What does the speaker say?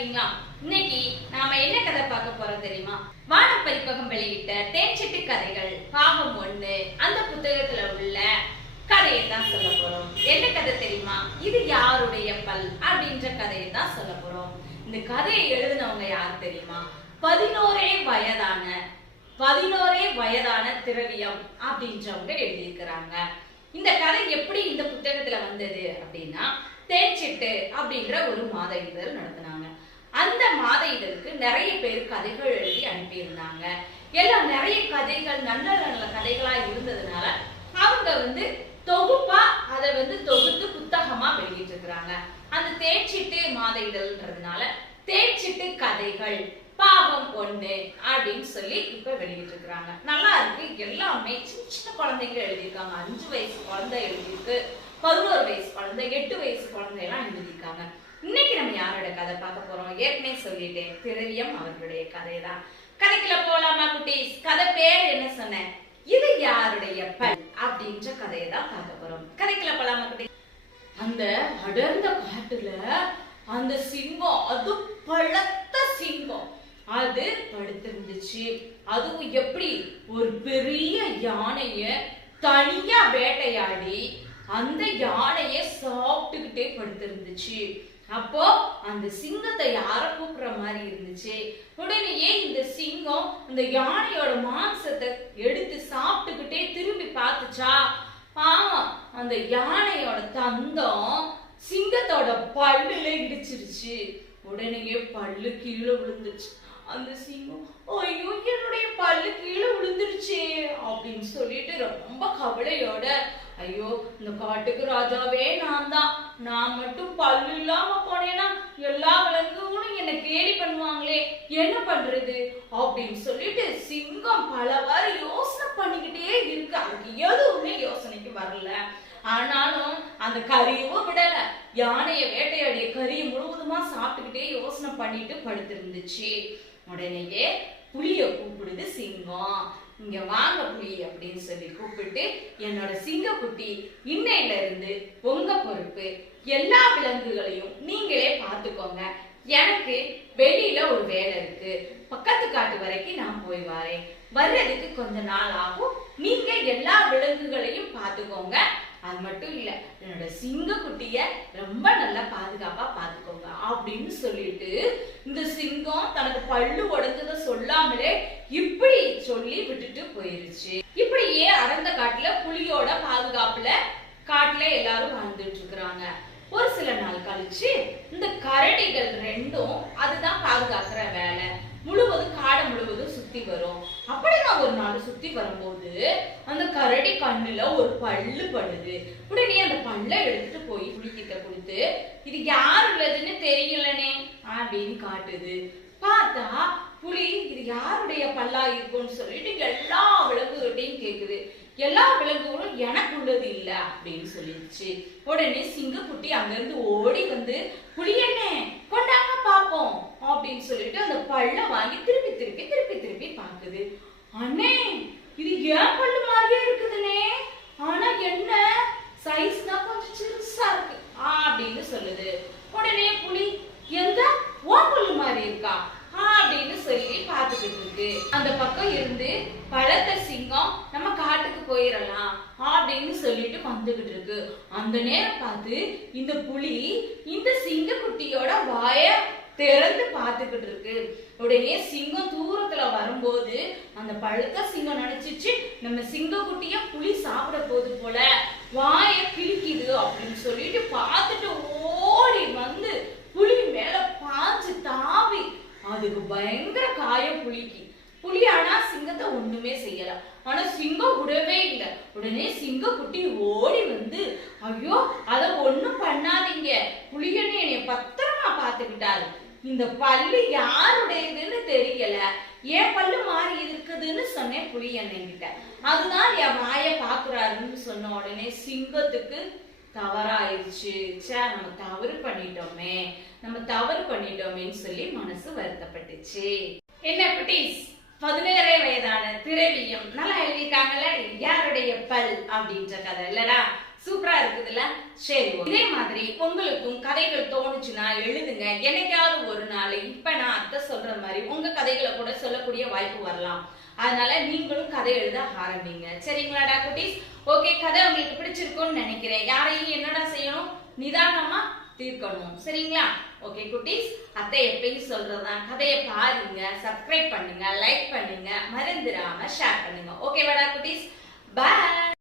இருக்கீங்களா இன்னைக்கு நாம என்ன கதை பார்க்க போறோம் தெரியுமா? வான பதிப்பகம் வெளியிட்ட தேன்சிட்டு கதைகள் பாகம் ஒண்ணு அந்த புத்தகத்துல உள்ள கதையை தான் சொல்ல போறோம். என்ன கதை தெரியுமா? இது யாருடைய பல் அப்படின்ற கதையை தான் சொல்ல போறோம். இந்த கதையை எழுதினவங்க யார் தெரியுமா? பதினோரே வயதான பதினோரே வயதான திரவியம் அப்படின்றவங்க எழுதியிருக்கிறாங்க. இந்த கதை எப்படி இந்த புத்தகத்துல வந்தது அப்படின்னா தேச்சிட்டு அப்படின்ற ஒரு மாத இதழ் நடத்தினாங்க. அந்த மாத இதழுக்கு நிறைய பேர் கதைகள் எழுதி அனுப்பியிருந்தாங்க. எல்லாம் நிறைய கதைகள் நல்ல நல்ல கதைகளா இருந்ததுனால அவங்க வந்து தொகுப்பா அதை வந்து தொகுத்து புத்தகமா வெளியிட்டு இருக்கிறாங்க அந்த தேய்ச்சிட்டு மாத இதழ்ன்றதுனால தேர்ச்சிட்டு கதைகள் பாவம் ஒண்ணு அப்படின்னு சொல்லி இப்ப வெளியிட்டு இருக்கிறாங்க நல்லா இருக்கு. எல்லாமே சின்ன சின்ன குழந்தைங்க எழுதியிருக்காங்க. அஞ்சு வயசு குழந்தை எழுதியிருக்கு. பதினோரு வயசு குழந்தை எட்டு வயசு குழந்தை எல்லாம் எழுதியிருக்காங்க. இன்னைக்கு நம்ம யாரோட கதை பார்க்க போறோம்? ஏற்கனவே சொல்லிட்டேன். திரவியம் அவர்களுடைய கதை தான் கதைக்குள்ள போலாமா குட்டீஸ்? கதை பேர் என்ன சொன்னேன் இது யாருடைய பல்? அப்படின்ற கதையை தான் பார்க்க போறோம். கதைக்குள்ள போலாமா குட்டீஸ்? அந்த அடர்ந்த காட்டுல அந்த சிங்கம் அது பழத்த சிங்கம். அது படுத்திருந்துச்சு. அதுவும் எப்படி? ஒரு பெரிய யானைய தனியா வேட்டையாடி அந்த யானைய சாப்பிட்டுக்கிட்டே படுத்திருந்துச்சு. அப்போ அந்த சிங்கத்தை யார கூப்பிடுற மாதிரி இருந்துச்சு. உடனேயே இந்த சிங்கம் இந்த யானையோட மாംசத்தை எடுத்து சாப்பிட்டுக்கிட்டே திரும்பி பார்த்துச்சா. பாவம் அந்த யானையோட தந்தம் சிங்கத்தோட பல்லுல இடிச்சிருச்சு. உடனேயே பல்லு கீழே விழுந்துச்சு அந்த சிங்கம் ஐயோ என்னுடைய பல்லு கீழே விழுந்துருச்சே அப்படின்னு சொல்லிட்டு ரொம்ப கவலையோட ஐயோ இந்த காட்டுக்கு ராஜாவே நான் தான். நான் மட்டும் பல்லு இல்லாம போனேன்னா எல்லா விலங்குகளும் என்னை கேலி பண்ணுவாங்களே என்ன பண்றது? அப்படின்னு சொல்லிட்டு சிங்கம் பலவாறு யோசனை பண்ணிக்கிட்டே இருக்கு. அதுக்கு எதுவுமே யோசனைக்கு வரல. ஆனாலும் அந்த கறியவும் விடல. யானைய வேட்டையாடிய கறியை முழுவதுமா சாப்பிட்டுக்கிட்டே யோசனை பண்ணிட்டு படுத்திருந்துச்சு. உடனேயே புளிய கூப்பிடுது சிங்கம். இங்க வாங்க புலி அப்படின்னு சொல்லி கூப்பிட்டு என்னோட சிங்கக்குட்டி இன்னையில இருந்து உங்க பொறுப்பு எல்லா விலங்குகளையும் நீங்களே பார்த்துக்கோங்க. எனக்கு வெளியில ஒரு வேலை இருக்கு. பக்கத்து காட்டு வரைக்கும் நான் போய் வரேன். வர்றதுக்கு கொஞ்ச நாள் ஆகும். நீங்க எல்லா விலங்குகளையும் பார்த்துக்கோங்க. அது மட்டும் இல்ல என்னோட சிங்க குட்டிய ரொம்ப நல்லா பாதுகாப்பா பாத்துக்கோங்க அப்படின்னு சொல்லிட்டு இந்த சிங்கம் தனக்கு பல்லு உடைஞ்சத சொல்லாமலே இப்படி சொல்லி விட்டுட்டு போயிருச்சு. இப்படியே அடர்ந்த காட்டுல புலியோட பாதுகாப்புல காட்டுல எல்லாரும் வாழ்ந்துட்டு இருக்கிறாங்க. ஒரு சில நாள் கழிச்சு இந்த கரடிகள் ரெண்டும் அதுதான் பாதுகாக்கிற வேலை. முழுவதும் காடை முழுவதும் சுத்தி வரும். அப்படி நான் ஒரு நாள் சுத்தி வரும்போது ஒரு பல்லு படுது. உடனே அந்த பல்ல எடுத்துட்டு போய் புளிக்கிட்ட கொடுத்து இது யார் உள்ளதுன்னு தெரியலனே அப்படின்னு காட்டுது. பார்த்தா புலி இது யாருடைய பல்லா இருக்கும்னு சொல்லிட்டு எல்லா விலங்குகிட்டையும் கேக்குது. எல்லா விலங்குகளும் எனக்கு உள்ளது இல்ல அப்படின்னு சொல்லிடுச்சு. உடனே சிங்கக்குட்டி அங்கிருந்து ஓடி வந்து புலியண்ணே கொண்டாங்க பாப்போம் அப்படின்னு சொல்லிட்டு அந்த பல்ல வாங்கி திருப்பி திருப்பி திருப்பி திருப்பி பாக்குது அண்ணே இது ஏன் பல்லு மாதிரியே இருக்கு? ஆனா என்ன? சைஸ் தான் கொஞ்சம் சிறுசா இருக்கு. ஆ, அப்படின்னு சொல்லுது. உடனே புலி எங்க? உன் மாதிரி இருக்கா? ஆ, அப்படின்னு சொல்லி பார்த்துக்கிட்டு இருக்கு. அந்த பக்கம் இருந்து பழத்த சிங்கம் நம்ம காட்டுக்கு போயிடலாம் அப்படின்னு சொல்லிட்டு வந்துகிட்டு இருக்கு. அந்த நேரம் பார்த்து இந்த புலி இந்த சிங்கக்குட்டியோட வாய திறந்து பார்த்துக்கிட்டு இருக்கு உடனே சிங்கம் தூரத்துல வரும்போது அந்த பழுத்த சிங்கம் நினைச்சிச்சு நம்ம சிங்கக்குட்டிய புலி சாப்பிட போகுது போல வாய கிழிக்குது அப்படின்னு சொல்லிட்டு பார்த்துட்டு ஓடி வந்து புலி மேல பாஞ்சு தாவி அதுக்கு பயங்கர காயம் புலிக்கு புலி ஆனா சிங்கத்தை ஒண்ணுமே செய்யல. ஆனா சிங்கம் விடவே இல்லை. உடனே சிங்க குட்டி ஓடி வந்து ஐயோ அத ஒண்ணும் பண்ணாதீங்க. புலியன்னு என்னைய பத்திரமா பாத்துக்கிட்டாரு இந்த பல்லு யாருடையதுன்னு தெரியல. என் பல்லு மாறி இருக்குதுன்னு சொன்னேன் புலி கிட்ட அதுதான் என் வாய பாக்குறாருன்னு சொன்ன உடனே சிங்கத்துக்கு தவறாயிருச்சு. ச்சே நம்ம தவறு பண்ணிட்டோமே. நம்ம தவறு பண்ணிட்டோமேன்னு சொல்லி மனசு வருத்தப்பட்டுச்சு. என்ன குட்டீஸ்? பதினேழே வயதான திரவியம் நல்லா எழுதிட்டாங்கல்ல யாருடைய பல்? அப்படின்ற கதை இல்லடா. சூப்பரா இருக்குதுல்ல? சரி இதே மாதிரி உங்களுக்கும் கதைகள் தோணுச்சுன்னா எழுதுங்க. என்னைக்காவது ஒரு நாள் இப்ப நான் அத்தை சொல்ற மாதிரி உங்க கதைகளை கூட சொல்லக்கூடிய வாய்ப்பு வரலாம். அதனால நீங்களும் கதை எழுத ஆரம்பிங்க. சரிங்களாடா குட்டீஸ்? ஓகே கதை உங்களுக்கு பிடிச்சிருக்கும்னு நினைக்கிறேன். யாரையும் என்னடா செய்யணும்? நிதானமா தீர்க்கணும். சரிங்களா? ஓகே குட்டீஸ்? அத்தை எப்பயும் சொல்றதுதான். கதையை பாருங்க சப்ஸ்கிரைப் பண்ணுங்க லைக் பண்ணுங்க. மறந்துடாம ஷேர் பண்ணுங்க. ஓகேவாடா குட்டீஸ்? பாய்